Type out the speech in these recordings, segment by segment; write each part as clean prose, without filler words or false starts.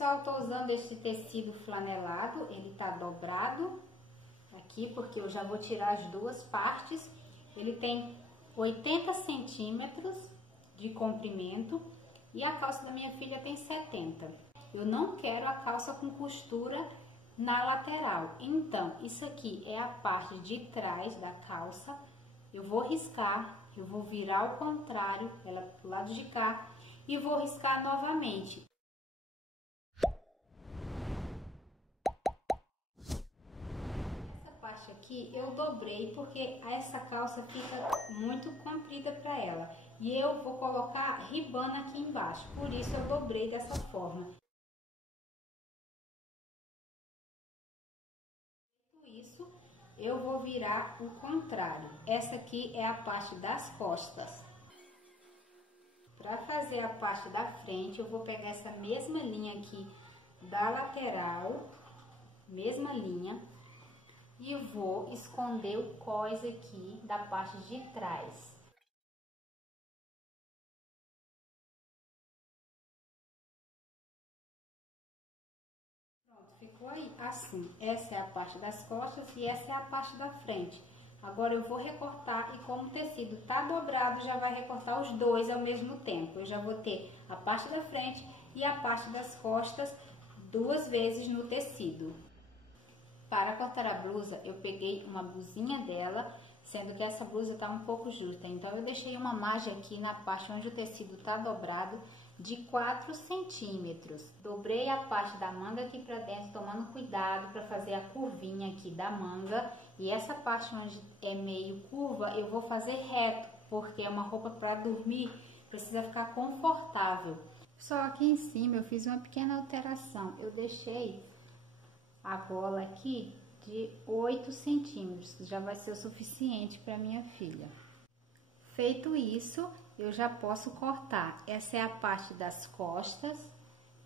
Pessoal, eu tô usando esse tecido flanelado, ele tá dobrado aqui, porque eu já vou tirar as duas partes. Ele tem 80 centímetros de comprimento e a calça da minha filha tem 70. Eu não quero a calça com costura na lateral, então isso aqui é a parte de trás da calça. Eu vou riscar, eu vou virar ao contrário, ela pro lado de cá, e vou riscar novamente. Essa parte aqui eu dobrei porque essa calça fica muito comprida para ela. E eu vou colocar ribana aqui embaixo, por isso eu dobrei dessa forma. Isso, eu vou virar o contrário. Essa aqui é a parte das costas. Para fazer a parte da frente, eu vou pegar essa mesma linha aqui da lateral, mesma linha, e vou esconder o cós aqui da parte de trás. Pronto, ficou aí assim. Essa é a parte das costas e essa é a parte da frente. Agora eu vou recortar e como o tecido tá dobrado, já vai recortar os dois ao mesmo tempo. Eu já vou ter a parte da frente e a parte das costas duas vezes no tecido. Para cortar a blusa, eu peguei uma blusinha dela, sendo que essa blusa tá um pouco justa. Então eu deixei uma margem aqui na parte onde o tecido tá dobrado de 4 centímetros. Dobrei a parte da manga aqui pra dentro, tomando cuidado para fazer a curvinha aqui da manga. E essa parte onde é meio curva, eu vou fazer reto, porque é uma roupa para dormir, precisa ficar confortável. Só aqui em cima eu fiz uma pequena alteração. Eu deixei a gola aqui de 8 centímetros, já vai ser o suficiente para minha filha. Feito isso, eu já posso cortar. Essa é a parte das costas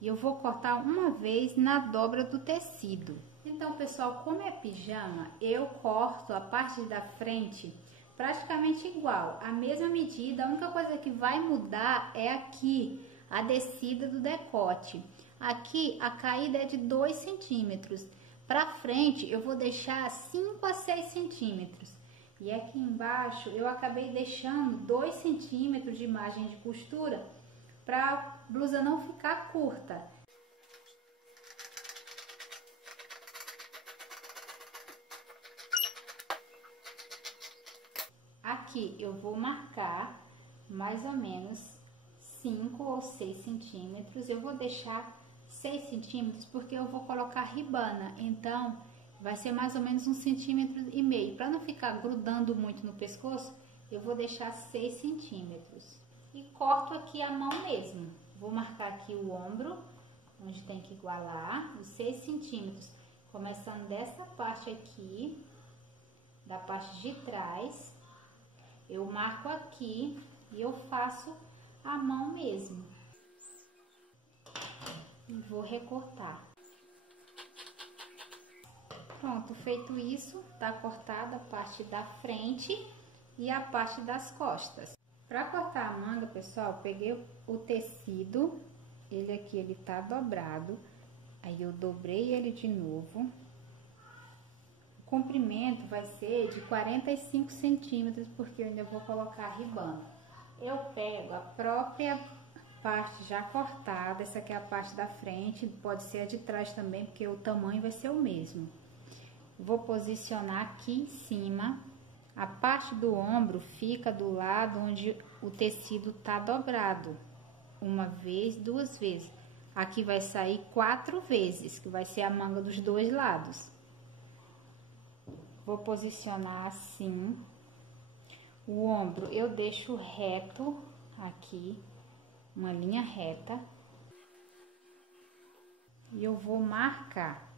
e eu vou cortar uma vez na dobra do tecido. Então, pessoal, como é pijama, eu corto a parte da frente praticamente igual, a mesma medida. A única coisa que vai mudar é aqui a descida do decote. Aqui a caída é de 2 centímetros. Para frente eu vou deixar 5 a 6 centímetros. E aqui embaixo eu acabei deixando 2 centímetros de margem de costura para a blusa não ficar curta. Aqui eu vou marcar mais ou menos 5 ou 6 centímetros. Eu vou deixar 6 centímetros porque eu vou colocar ribana, então vai ser mais ou menos 1,5 centímetros. Para não ficar grudando muito no pescoço, eu vou deixar 6 centímetros. E corto aqui a mão mesmo. Vou marcar aqui o ombro, onde tem que igualar, os 6 centímetros. Começando dessa parte aqui, da parte de trás, eu marco aqui e eu faço a mão mesmo. E vou recortar. Pronto, feito isso, tá cortada a parte da frente e a parte das costas. Para cortar a manga, pessoal, peguei o tecido, ele aqui, ele tá dobrado, aí eu dobrei ele de novo. O comprimento vai ser de 45 centímetros, porque eu ainda vou colocar a ribana. Eu pego a própria parte já cortada, essa aqui é a parte da frente, pode ser a de trás também, porque o tamanho vai ser o mesmo. Vou posicionar aqui em cima. A parte do ombro fica do lado onde o tecido tá dobrado. Uma vez, duas vezes. Aqui vai sair 4 vezes, que vai ser a manga dos dois lados. Vou posicionar assim. O ombro eu deixo reto aqui, uma linha reta. E eu vou marcar.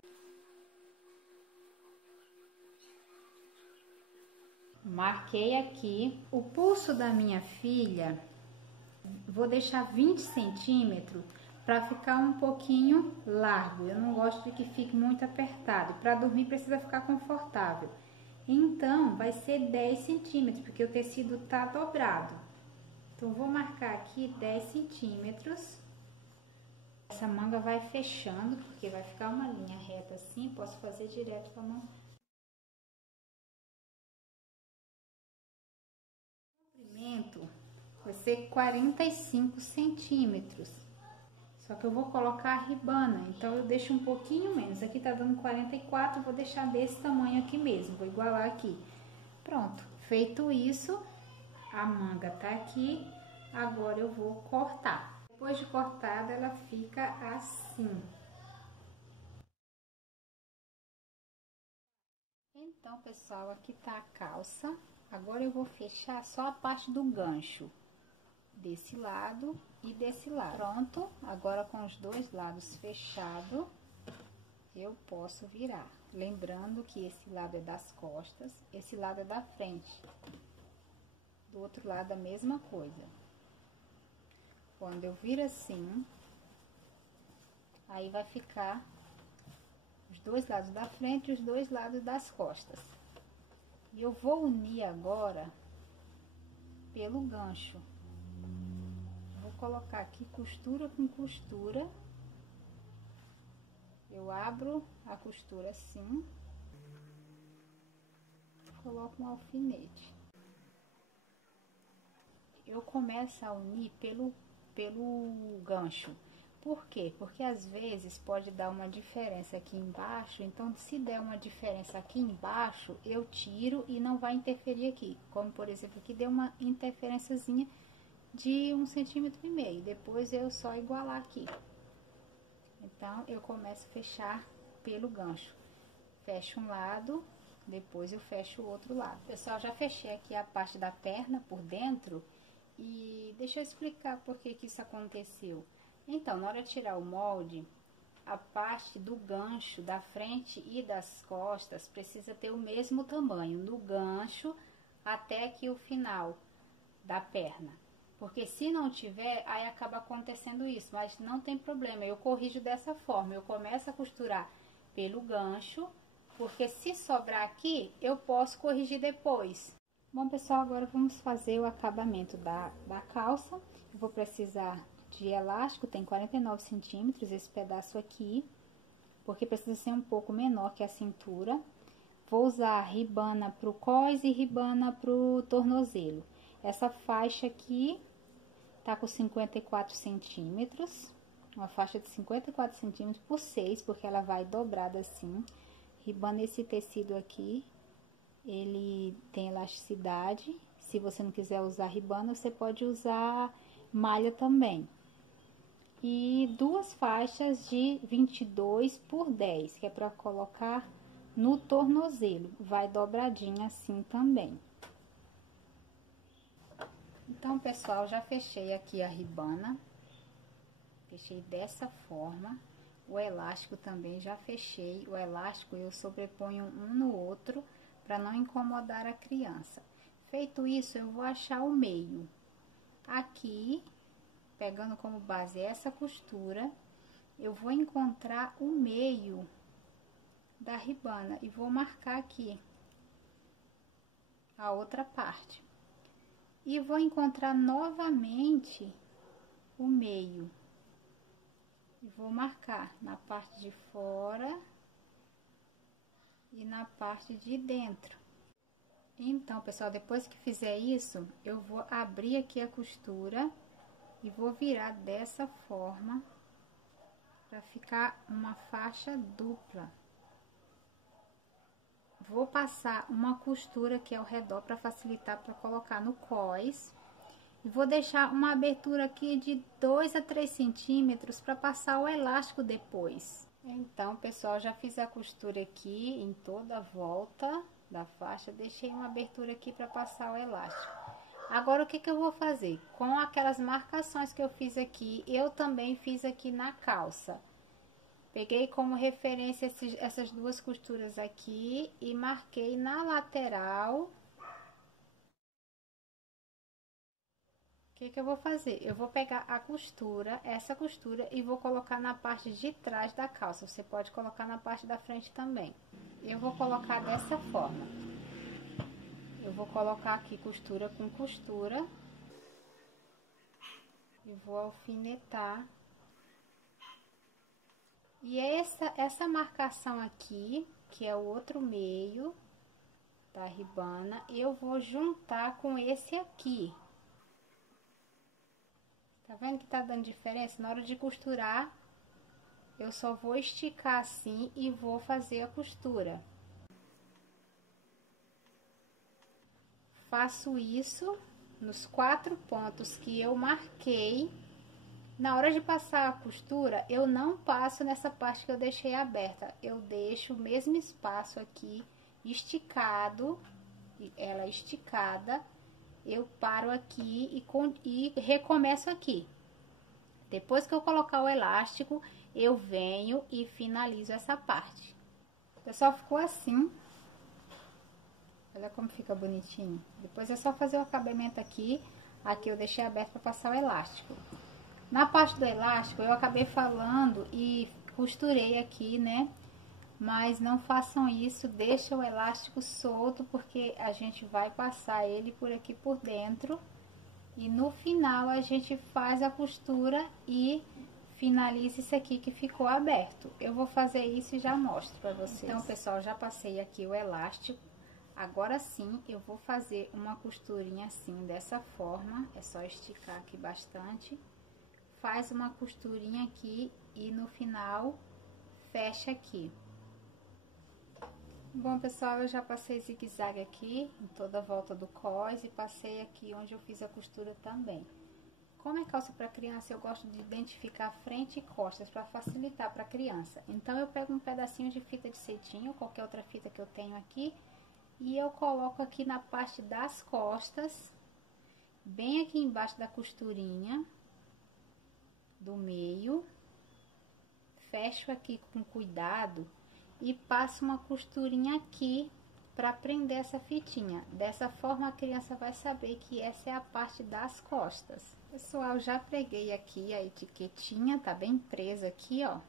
Marquei aqui o pulso da minha filha, vou deixar 20 centímetros para ficar um pouquinho largo. Eu não gosto de que fique muito apertado. Para dormir precisa ficar confortável. Então vai ser 10 centímetros, porque o tecido tá dobrado. Então vou marcar aqui 10 centímetros Essa manga vai fechando, porque vai ficar uma linha reta assim, posso fazer direto com a mão. O comprimento vai ser 45 centímetros. Só que eu vou colocar a ribana, então eu deixo um pouquinho menos. Aqui tá dando 44, eu vou deixar desse tamanho aqui mesmo, vou igualar aqui. Pronto, feito isso, a manga tá aqui, agora eu vou cortar. Depois de cortada, ela fica assim. Então, pessoal, aqui tá a calça. Agora eu vou fechar só a parte do gancho, desse lado e desse lado. Pronto, agora com os dois lados fechados, eu posso virar. Lembrando que esse lado é das costas, esse lado é da frente. Do outro lado a mesma coisa. Quando eu viro assim, aí vai ficar os dois lados da frente e os dois lados das costas. E eu vou unir agora pelo gancho. Vou colocar aqui costura com costura. Eu abro a costura assim, coloco um alfinete. Eu começo a unir pelo gancho. Por quê? Porque às vezes pode dar uma diferença aqui embaixo, então se der uma diferença aqui embaixo, eu tiro e não vai interferir aqui. Como por exemplo, aqui deu uma interferênciazinha de 1,5 cm, depois eu só igualar aqui. Então, eu começo a fechar pelo gancho. Fecho um lado, depois eu fecho o outro lado. Pessoal, já fechei aqui a parte da perna por dentro e deixa eu explicar por que que isso aconteceu. Então, na hora de tirar o molde, a parte do gancho da frente e das costas precisa ter o mesmo tamanho, no gancho até aqui o final da perna. Porque se não tiver, aí acaba acontecendo isso, mas não tem problema, eu corrijo dessa forma, eu começo a costurar pelo gancho, porque se sobrar aqui, eu posso corrigir depois. Bom, pessoal, agora vamos fazer o acabamento da calça. Eu vou precisar de elástico, tem 49 centímetros esse pedaço aqui, porque precisa ser um pouco menor que a cintura. Vou usar ribana pro cós e ribana pro tornozelo. Essa faixa aqui tá com 54 centímetros, uma faixa de 54 centímetros por 6, porque ela vai dobrada assim. Ribana esse tecido aqui, ele tem elasticidade. Se você não quiser usar ribana, você pode usar malha também. E duas faixas de 22 por 10, que é para colocar no tornozelo. Vai dobradinha assim também. Então, pessoal, já fechei aqui a ribana. Fechei dessa forma. O elástico também já fechei. O elástico eu sobreponho um no outro para não incomodar a criança. Feito isso, eu vou achar o meio. Aqui, pegando como base essa costura, eu vou encontrar o meio da ribana e vou marcar aqui a outra parte. E vou encontrar novamente o meio. E vou marcar na parte de fora e na parte de dentro. Então, pessoal, depois que fizer isso, eu vou abrir aqui a costura e vou virar dessa forma para ficar uma faixa dupla. Vou passar uma costura aqui ao redor para facilitar para colocar no cós. E vou deixar uma abertura aqui de 2 a 3 centímetros para passar o elástico depois. Então, pessoal, já fiz a costura aqui em toda a volta da faixa. Deixei uma abertura aqui para passar o elástico. Agora, o que que eu vou fazer? Com aquelas marcações que eu fiz aqui, eu também fiz aqui na calça. Peguei como referência essas duas costuras aqui e marquei na lateral. O que que eu vou fazer? Eu vou pegar a costura, essa costura, e vou colocar na parte de trás da calça. Você pode colocar na parte da frente também. Eu vou colocar dessa forma. Eu vou colocar aqui costura com costura. E vou alfinetar E essa marcação aqui, que é o outro meio da ribana, eu vou juntar com esse aqui. Tá vendo que tá dando diferença? Na hora de costurar, eu só vou esticar assim e vou fazer a costura. Faço isso nos 4 pontos que eu marquei. Na hora de passar a costura, eu não passo nessa parte que eu deixei aberta. Eu deixo o mesmo espaço aqui esticado, ela esticada. Eu paro aqui e recomeço aqui. Depois que eu colocar o elástico, eu venho e finalizo essa parte. Pessoal, ficou assim. Olha como fica bonitinho. Depois é só fazer o acabamento aqui. Aqui eu deixei aberto para passar o elástico. Na parte do elástico, eu acabei falando e costurei aqui, né? Mas não façam isso, deixa o elástico solto, porque a gente vai passar ele por aqui por dentro. E no final a gente faz a costura e finaliza isso aqui que ficou aberto. Eu vou fazer isso e já mostro para vocês. Então, pessoal, já passei aqui o elástico. Agora sim, eu vou fazer uma costurinha assim, dessa forma. É só esticar aqui bastante. Faz uma costurinha aqui e no final fecha aqui. Bom, pessoal, eu já passei zigue-zague aqui em toda a volta do cós e passei aqui onde eu fiz a costura também. Como é calça para criança, eu gosto de identificar frente e costas para facilitar para a criança. Então, eu pego um pedacinho de fita de cetim ou qualquer outra fita que eu tenho aqui e eu coloco aqui na parte das costas, bem aqui embaixo da costurinha do meio, fecho aqui com cuidado e passo uma costurinha aqui para prender essa fitinha. Dessa forma a criança vai saber que essa é a parte das costas. Pessoal, já preguei aqui a etiquetinha, tá bem presa aqui, ó.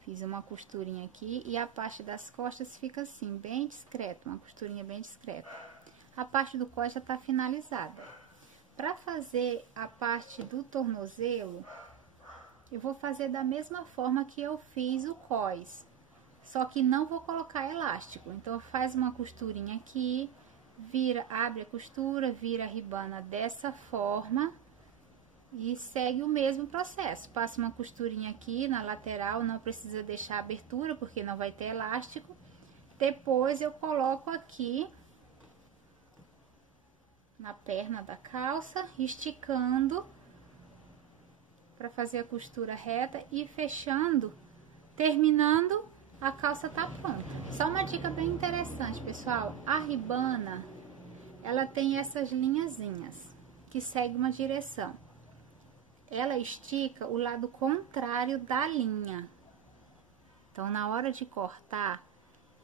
Fiz uma costurinha aqui e a parte das costas fica assim, bem discreta, uma costurinha bem discreta. A parte do cós já tá finalizada. Para fazer a parte do tornozelo, eu vou fazer da mesma forma que eu fiz o cós, só que não vou colocar elástico. Então, faz uma costurinha aqui, vira, abre a costura, vira a ribana dessa forma e segue o mesmo processo. Passa uma costurinha aqui na lateral, não precisa deixar abertura porque não vai ter elástico. Depois, eu coloco aqui na perna da calça, esticando para fazer a costura reta e fechando, terminando, a calça tá pronta. Só uma dica bem interessante, pessoal, a ribana, ela tem essas linhazinhas que segue uma direção. Ela estica o lado contrário da linha. Então, na hora de cortar,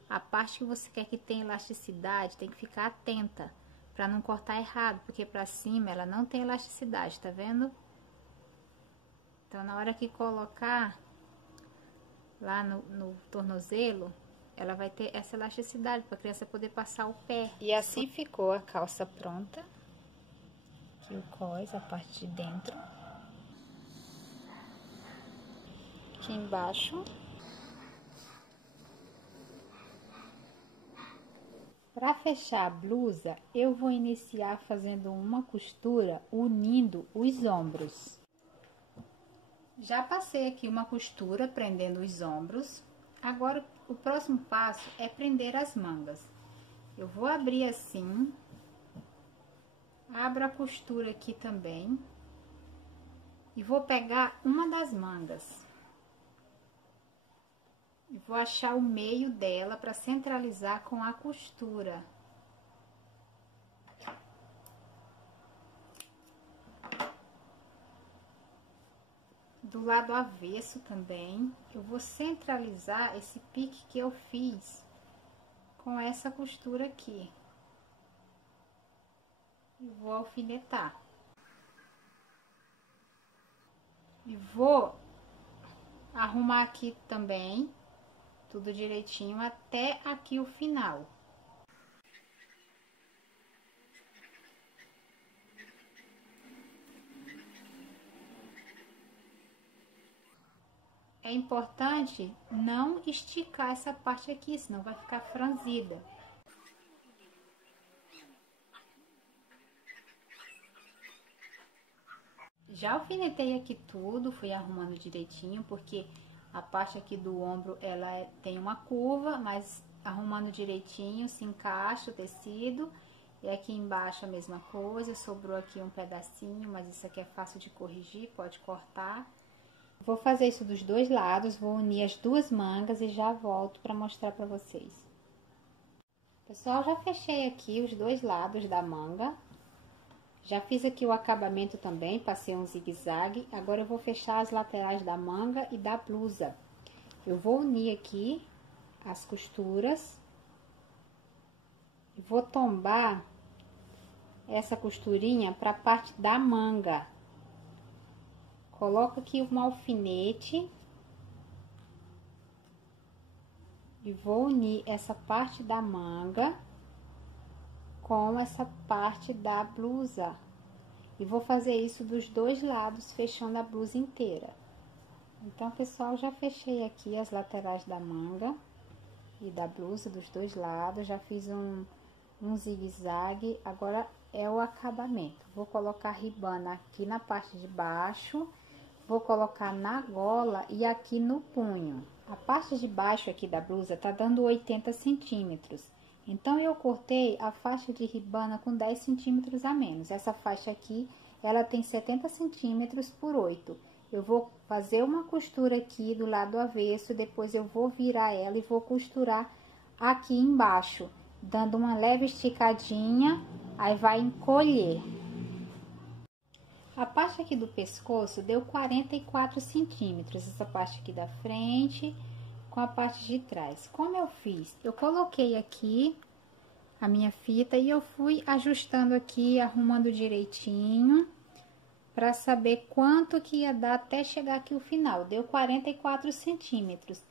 a parte que você quer que tenha elasticidade, tem que ficar atenta para não cortar errado, porque para cima ela não tem elasticidade, tá vendo? Então, na hora que colocar lá no tornozelo, ela vai ter essa elasticidade para a criança poder passar o pé. E assim ficou a calça pronta. Aqui o cós, a parte de dentro. Aqui embaixo. Para fechar a blusa, eu vou iniciar fazendo uma costura unindo os ombros. Já passei aqui uma costura prendendo os ombros. Agora, o próximo passo é prender as mangas. Eu vou abrir assim. Abro a costura aqui também. E vou pegar uma das mangas. E vou achar o meio dela para centralizar com a costura. Do lado avesso também, eu vou centralizar esse pique que eu fiz com essa costura aqui. E vou alfinetar. E vou arrumar aqui também, tudo direitinho, até aqui o final. É importante não esticar essa parte aqui, senão vai ficar franzida. Já alfinetei aqui tudo, fui arrumando direitinho, porque a parte aqui do ombro, ela tem uma curva, mas arrumando direitinho, se encaixa o tecido. E aqui embaixo a mesma coisa, sobrou aqui um pedacinho, mas isso aqui é fácil de corrigir, pode cortar. Vou fazer isso dos dois lados, vou unir as duas mangas e já volto para mostrar para vocês. Pessoal, já fechei aqui os dois lados da manga. Já fiz aqui o acabamento também, passei um zigue-zague. Agora eu vou fechar as laterais da manga e da blusa. Eu vou unir aqui as costuras. Vou tombar essa costurinha para a parte da manga. Coloco aqui um alfinete. E vou unir essa parte da manga com essa parte da blusa. E vou fazer isso dos dois lados, fechando a blusa inteira. Então, pessoal, já fechei aqui as laterais da manga e da blusa dos dois lados. Já fiz um zigue-zague. Agora é o acabamento. Vou colocar ribana aqui na parte de baixo. Vou colocar na gola e aqui no punho. A parte de baixo aqui da blusa tá dando 80 centímetros. Então, eu cortei a faixa de ribana com 10 centímetros a menos. Essa faixa aqui, ela tem 70 centímetros por 8. Eu vou fazer uma costura aqui do lado avesso, depois eu vou virar ela e vou costurar aqui embaixo, dando uma leve esticadinha, aí vai encolher. A parte aqui do pescoço deu 44 centímetros, essa parte aqui da frente com a parte de trás. Como eu fiz? Eu coloquei aqui a minha fita e eu fui ajustando aqui, arrumando direitinho, para saber quanto que ia dar até chegar aqui o final. Deu 44 centímetros.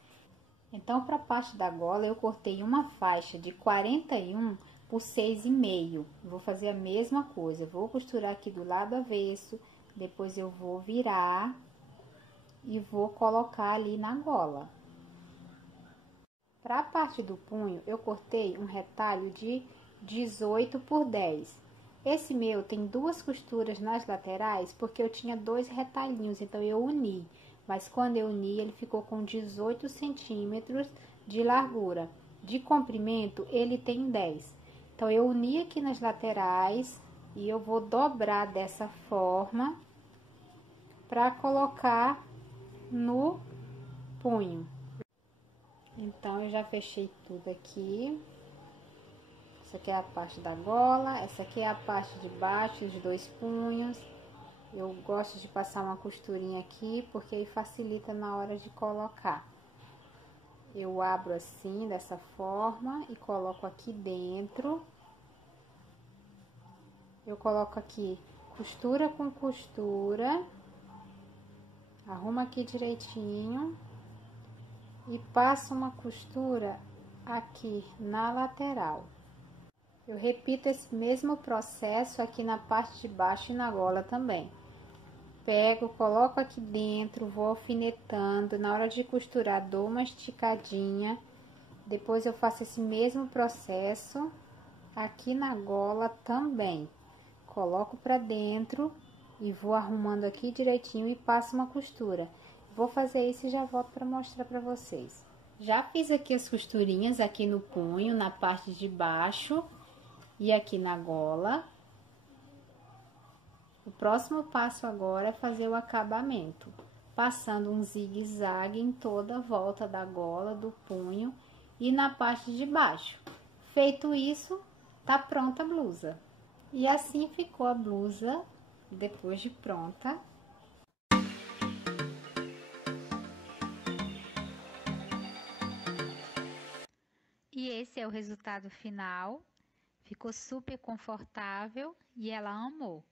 Então, para a parte da gola, eu cortei uma faixa de 41 por 6,5. Vou fazer a mesma coisa. Vou costurar aqui do lado avesso, depois eu vou virar e vou colocar ali na gola. Para a parte do punho, eu cortei um retalho de 18 por 10. Esse meu tem duas costuras nas laterais, porque eu tinha dois retalhinhos, então eu uni. Mas quando eu uni, ele ficou com 18 centímetros de largura. De comprimento, ele tem 10. Então, eu uni aqui nas laterais e eu vou dobrar dessa forma para colocar no punho. Então, eu já fechei tudo aqui. Essa aqui é a parte da gola, essa aqui é a parte de baixo, os dois punhos. Eu gosto de passar uma costurinha aqui, porque aí facilita na hora de colocar. Eu abro assim, dessa forma, e coloco aqui dentro. Eu coloco aqui costura com costura. Arrumo aqui direitinho. E passo uma costura aqui na lateral. Eu repito esse mesmo processo aqui na parte de baixo e na gola também. Pego, coloco aqui dentro, vou alfinetando. Na hora de costurar, dou uma esticadinha. Depois eu faço esse mesmo processo aqui na gola também. Coloco pra dentro e vou arrumando aqui direitinho e passo uma costura. Vou fazer isso e já volto para mostrar para vocês. Já fiz aqui as costurinhas aqui no punho, na parte de baixo e aqui na gola. O próximo passo agora é fazer o acabamento, passando um zigue-zague em toda a volta da gola, do punho e na parte de baixo. Feito isso, tá pronta a blusa. E assim ficou a blusa depois de pronta. E esse é o resultado final. Ficou super confortável e ela amou.